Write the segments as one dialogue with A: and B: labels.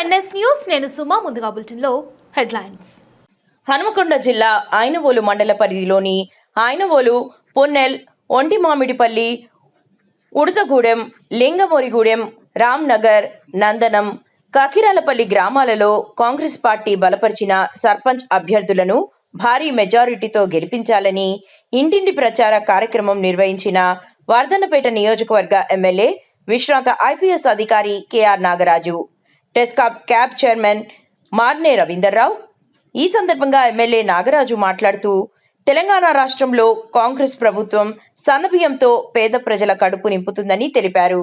A: NS news నేను సుమా ముందుగా బులెటిన్లో హెడ్లైన్స్.
B: హనుమకొండ జిల్లా ఆయనవోలు మండల పరిధిలోని ఆయనవోలు పొన్నెల్ ఒంటిమామిడిపల్లి ఉడతగూడెం లింగమోరిగూడెం రామ్నగర్ నందనం కకిరాలపల్లి గ్రామాలలో కాంగ్రెస్ పార్టీ బలపరిచిన సర్పంచ్ అభ్యర్థులను భారీ మెజారిటీతో గెలిపించాలని ఇంటింటి ప్రచార కార్యక్రమం నిర్వహించిన వర్ధనపేట నియోజకవర్గ ఎమ్మెల్యే విశ్రాంత ఐపీఎస్ అధికారి కెఆర్ నాగరాజు. టెస్కాప్ క్యాబ్ చైర్మన్ మార్నే రవీందర్రావు. ఈ సందర్భంగా ఎమ్మెల్యే నాగరాజు మాట్లాడుతూ తెలంగాణ రాష్ట్రంలో కాంగ్రెస్ ప్రభుత్వం సన్నబియ్యంతో పేద ప్రజల కడుపు నింపుతుందని తెలిపారు.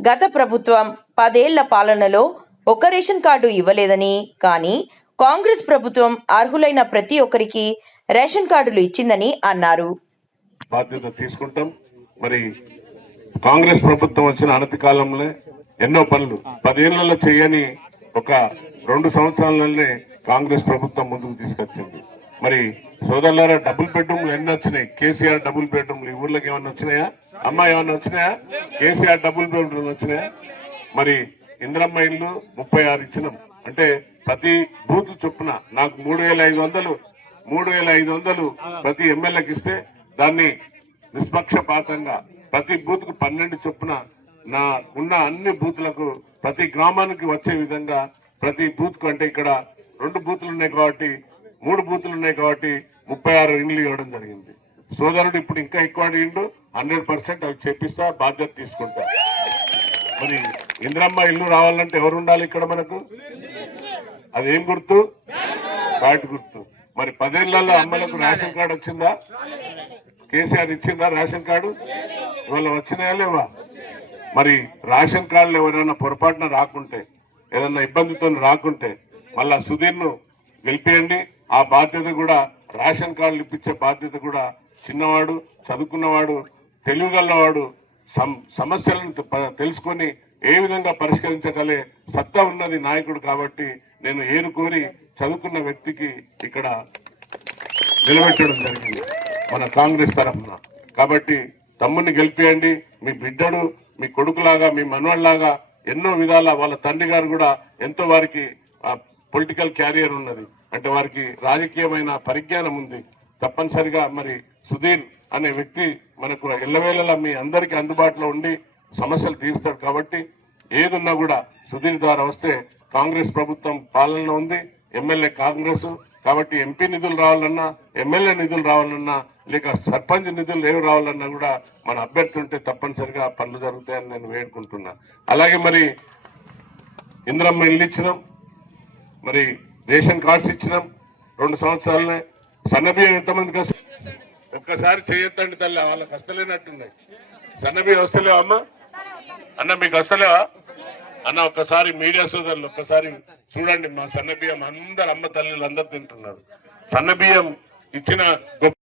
B: గత ప్రభుత్వం పదేళ్ళ పాలనలో ఒక్క రేషన్ కార్డు ఇవ్వలేదని కానీ కాంగ్రెస్ ప్రభుత్వం అర్హులైన ప్రతి ఒక్కరికి రేషన్ కార్డులు ఇచ్చిందని అన్నారు.
C: బాధ్యత తీసుకుంటాం. మరి కాంగ్రెస్ ప్రభుత్వం వచ్చిన అనతి కాలంలో ఎన్నో పనులు. పదేళ్ళలో చేయని ఒక రెండు సంవత్సరాలనే కాంగ్రెస్ ప్రభుత్వం ముందుకు తీసుకొచ్చింది. మరి సోదరులారా డబుల్ బెడ్రూమ్లు ఎన్ని వచ్చినాయి? కేసీఆర్ డబుల్ బెడ్రూమ్లు ఈ ఊర్లోకి ఏమన్నా వచ్చినాయా? అమ్మాయి ఏమన్నా వచ్చినాయా? కేసీఆర్ డబుల్ బెడ్రూమ్లు వచ్చినాయా? మరి ఇంద్రమ్మ ఇల్లు ముప్పై ఆరు ఇచ్చినాం. అంటే ప్రతి బూత్ చొప్పున నాకు మూడు వేల ఐదు వందలు మూడు వేల ఐదు వందలు ప్రతి ఎమ్మెల్యేకి ఇస్తే దాన్ని నిష్పక్షపాతంగా ప్రతి బూత్కు పన్నెండు చొప్పున నా ఉన్న అన్ని బూత్లకు ప్రతి గ్రామానికి వచ్చే విధంగా ప్రతి బూత్కు అంటే ఇక్కడ రెండు బూతులు ఉన్నాయి కాబట్టి మూడు బూతులు ఉన్నాయి కాబట్టి ముప్పై ఆరు ఇండ్లు ఇవ్వడం జరిగింది. సోదరుడు ఇప్పుడు ఇంకా ఎక్కువ అడిగిండు హండ్రెడ్ పర్సెంట్ అవి చేపిస్తా బాధ్యత తీసుకుంటా. మరి ఇంద్రమ్మ ఇల్లు రావాలంటే ఎవరు ఉండాలి ఇక్కడ మనకు? అదేం గుర్తు? వాటి గుర్తు. మరి పదేళ్ళలో అమ్మలకు రేషన్ కార్డు వచ్చిందా? కేసీఆర్ ఇచ్చిందా రేషన్ కార్డు? ఇవాళ వచ్చినాయా లేవా? మరి రేషన్ కార్డులు ఎవరైనా పొరపాటున రాకుంటే ఏదన్నా ఇబ్బందితో రాకుంటే మళ్ళా సుధీర్ను గెలిపేయండి. ఆ బాధ్యత కూడా రేషన్ కార్డులు ఇప్పించే బాధ్యత కూడా చిన్నవాడు చదువుకున్నవాడు తెలివిగలవాడు సమస్యలను తెలుసుకొని ఏ విధంగా పరిష్కరించగలే సత్తా ఉన్నది నాయకుడు కాబట్టి నేను ఏరుకోరి చదువుకున్న వ్యక్తికి ఇక్కడ నిలబెట్టడం జరిగింది. మన కాంగ్రెస్ తరఫున. కాబట్టి తమ్ముడిని గెలిపేయండి. మీ బిడ్డడు మీ కొడుకులాగా మీ మనవాళ్ళలాగా ఎన్నో విధాల వాళ్ళ తండ్రి గారు కూడా ఎంతో వారికి పొలిటికల్ క్యారియర్ ఉన్నది. అంటే వారికి రాజకీయమైన పరిజ్ఞానం ఉంది. తప్పనిసరిగా మరి సుధీర్ అనే వ్యక్తి మనకు ఎల్లవేళలా మీ అందరికీ అందుబాటులో ఉండి సమస్యలు తీరుస్తాడు కాబట్టి ఏదున్నా కూడా సుధీర్ ద్వారా వస్తే కాంగ్రెస్ ప్రభుత్వం పాలనలో ఉంది. ఎమ్మెల్యే కాంగ్రెస్ కాబట్టి ఎంపీ నిధులు రావాలన్నా ఎమ్మెల్యే నిధులు రావాలన్నా లేక సర్పంచ్ నిధులు ఏమి రావాలన్నా కూడా మన అభ్యర్థి ఉంటే తప్పనిసరిగా పనులు జరుగుతాయని నేను వేడుకుంటున్నా. అలాగే మరి ఇంద్రమ్మ ఇల్లు ఇచ్చినాం మరి రేషన్ కార్డ్స్ ఇచ్చినాం రెండు సంవత్సరాలనే. సన్నబియ్యం ఎంతమందికి ఒక్కసారి చేయొద్దండి తల్లి వాళ్ళకి వస్తలేనట్టున్నాయి సన్నబియ్యం వస్తలేవా అమ్మా? అన్న మీకు వస్తలేవా? అన్న ఒక్కసారి మీడియా సోదరులు ఒక్కసారి చూడండి మా సన్నబియ్యం అందరు అమ్మ తల్లిలు అందరు తింటున్నారు. సన్నబియ్యం ఇచ్చిన గొప్ప